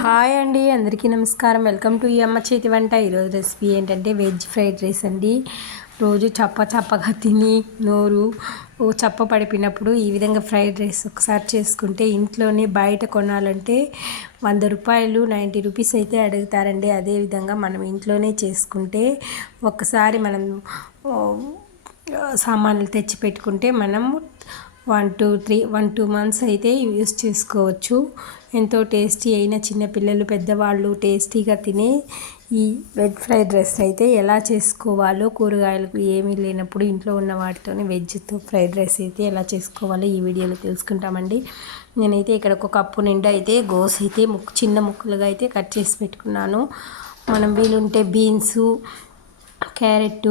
Hi అండి, అందరికీ నమస్కారం. వెల్కమ్ టు ఈ అమ్మ చేతి వంట. ఈరోజు రెసిపీ ఏంటంటే వెజ్ ఫ్రైడ్ రైస్ అండి. రోజు చప్పగా తిని నోరు చప్ప పడిపోయినప్పుడు ఈ విధంగా ఫ్రైడ్ రైస్ ఒకసారి చేసుకుంటే ఇంట్లోనే, బయట కొనాలంటే 100 రూపాయలు 90 రూపీస్ అయితే అడుగుతారండి. అదేవిధంగా మనం ఇంట్లోనే చేసుకుంటే ఒక్కసారి మనం సామాన్లు తెచ్చి పెట్టుకుంటే మనం 1-2 మంత్స్ అయితే యూస్ చేసుకోవచ్చు. ఎంతో టేస్టీ అయిన చిన్నపిల్లలు, పెద్దవాళ్ళు టేస్టీగా తినే ఈ వెజ్ ఫ్రైడ్ రైస్ అయితే ఎలా చేసుకోవాలో, కూరగాయలకు ఏమీ లేనప్పుడు ఇంట్లో ఉన్న వాటితోనే వెజ్తో ఫ్రైడ్ రైస్ అయితే ఎలా చేసుకోవాలో ఈ వీడియోలో తెలుసుకుంటామండి. నేనైతే ఇక్కడ ఒక కప్పు నిండా అయితే గోస్ అయితే చిన్న ముక్కలుగా అయితే కట్ చేసి పెట్టుకున్నాను. మనం వీలుంటే బీన్సు, క్యారెట్,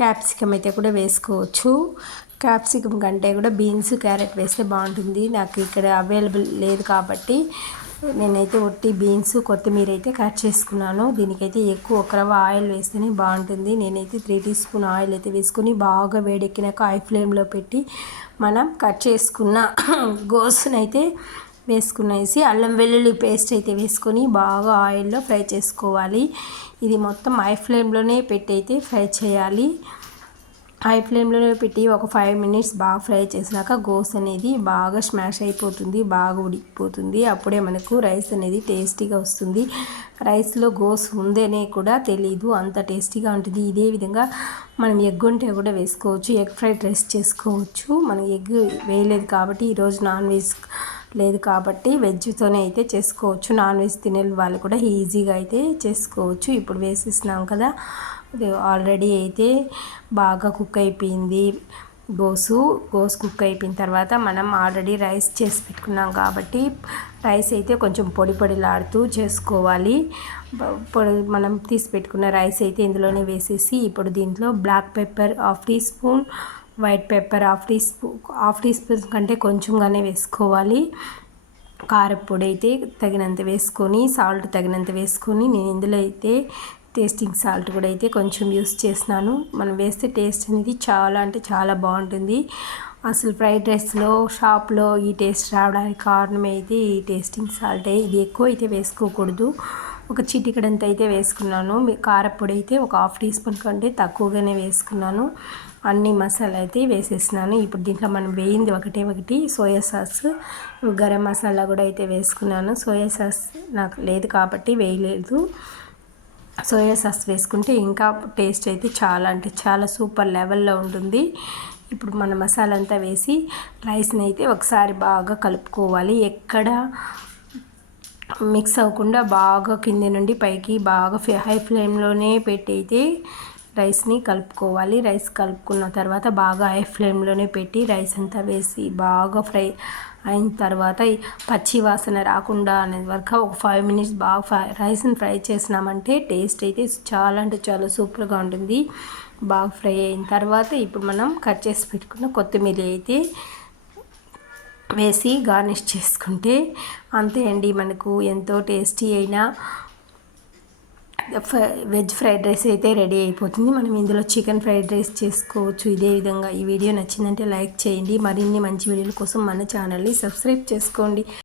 క్యాప్సికమ్ అయితే కూడా వేసుకోవచ్చు. క్యాప్సికమ్ కంటే కూడా బీన్స్, క్యారెట్ వేస్తే బాగుంటుంది. నాకు ఇక్కడ అవైలబుల్ లేదు కాబట్టి నేనైతే ఒట్టి బీన్స్, కొత్తిమీర అయితే కట్ చేసుకున్నాను. దీనికైతే ఎక్కువ ఒక రవ్వ ఆయిల్ వేస్తేనే బాగుంటుంది. నేనైతే 3 టీ స్పూన్ ఆయిల్ అయితే వేసుకొని బాగా వేడెక్కినాక హై ఫ్లేమ్లో పెట్టి మనం కట్ చేసుకున్న గోసునైతే వేసుకునేసి అల్లం వెల్లుల్లి పేస్ట్ అయితే వేసుకొని బాగా ఆయిల్లో ఫ్రై చేసుకోవాలి. ఇది మొత్తం హై ఫ్లేమ్లోనే పెట్టి అయితే ఫ్రై చేయాలి. హై ఫ్లేమ్లోనే పెట్టి ఒక 5 మినిట్స్ బాగా ఫ్రై చేసినాక గోస్ అనేది బాగా స్మాష్ అయిపోతుంది, బాగా ఉడికిపోతుంది. అప్పుడే మనకు రైస్ అనేది టేస్టీగా వస్తుంది. రైస్లో గోస్ ఉందనే కూడా తెలీదు, అంత టేస్టీగా ఉంటుంది. ఇదే విధంగా మనం ఎగ్ ఉంటే కూడా వేసుకోవచ్చు, ఎగ్ ఫ్రైడ్ రైస్ చేసుకోవచ్చు. మనం ఎగ్ వేయలేదు కాబట్టి ఈరోజు నాన్ వెజ్ లేదు కాబట్టి వెజ్తోనే అయితే చేసుకోవచ్చు. నాన్ వెజ్ తినే వాళ్ళు కూడా ఈజీగా అయితే చేసుకోవచ్చు. ఇప్పుడు వేసేసినాం కదా, ఆల్రెడీ అయితే బాగా కుక్ అయిపోయింది. గోస్ కుక్ అయిపోయిన తర్వాత మనం ఆల్రెడీ రైస్ చేసి పెట్టుకున్నాం కాబట్టి రైస్ అయితే కొంచెం పొడిలాడుతూ చేసుకోవాలి. మనం తీసి పెట్టుకున్న రైస్ అయితే ఇందులోనే వేసేసి ఇప్పుడు దీంట్లో black pepper 1/2 teaspoon, white pepper 1/2 teaspoon కంటే కొంచెంగానే వేసుకోవాలి. కారపొడి అయితే తగినంత వేసుకొని, సాల్ట్ తగినంత వేసుకొని, నేను ఇందులో అయితే టేస్టింగ్ సాల్ట్ కూడా అయితే కొంచెం యూస్ చేసినాను. మనం వేస్తే టేస్ట్ అనేది చాలా అంటే చాలా బాగుంటుంది. అసలు ఫ్రైడ్ రైస్లో షాప్లో ఈ టేస్ట్ రావడానికి కారణం అయితే ఈ టేస్టింగ్ సాల్టే. ఇది ఎక్కువ అయితే వేసుకోకూడదు, ఒక చిటికెడంత అయితే వేసుకున్నాను. కారపొడి అయితే ఒక 1/2 టీ స్పూన్ కంటే తక్కువగానే వేసుకున్నాను. అన్ని మసాలా అయితే వేసేసినాను. ఇప్పుడు దీంట్లో మనం వేయింది ఒకటి సోయా సాస్, గరం మసాలా కూడా అయితే వేసుకున్నాను. సోయా సాస్ నాకు లేదు కాబట్టి వేయలేదు. సోయా సాస్ వేసుకుంటే ఇంకా టేస్ట్ అయితే చాలా అంటే చాలా సూపర్ లెవెల్లో ఉంటుంది. ఇప్పుడు మన మసాలా అంతా వేసి రైస్ని అయితే ఒకసారి బాగా కలుపుకోవాలి. ఎక్కడ మిక్స్ అవ్వకుండా బాగా కింద నుండి పైకి బాగా హై ఫ్లేమ్లోనే పెట్టి అయితే రైస్ని కలుపుకోవాలి. రైస్ కలుపుకున్న తర్వాత బాగా హై ఫ్లేమ్లోనే పెట్టి రైస్ అంతా వేసి బాగా ఫ్రై అయిన తర్వాత పచ్చి వాసన రాకుండా అనేది వరకు ఒక 5 మినిట్స్ బాగా రైస్ని ఫ్రై చేసినామంటే టేస్ట్ అయితే చాలా అంటే చాలా సూపర్గా ఉంటుంది. బాగా ఫ్రై అయిన తర్వాత ఇప్పుడు మనం కట్ చేసి పెట్టుకున్న కొత్తిమీర అయితే వేసి గార్నిష్ చేసుకుంటే అంతే అండి, మనకు ఎంతో టేస్టీ అయిన వెజ్ ఫ్రైడ్ రైస్ అయితే రెడీ అయిపోతుంది. మనం ఇందులో చికెన్ ఫ్రైడ్ రైస్ చేసుకోవచ్చు. ఇదే విధంగా ఈ వీడియో నచ్చిందంటే లైక్ చేయండి. మరిన్ని మంచి వీడియోల కోసం మన ఛానల్ని సబ్స్క్రైబ్ చేసుకోండి.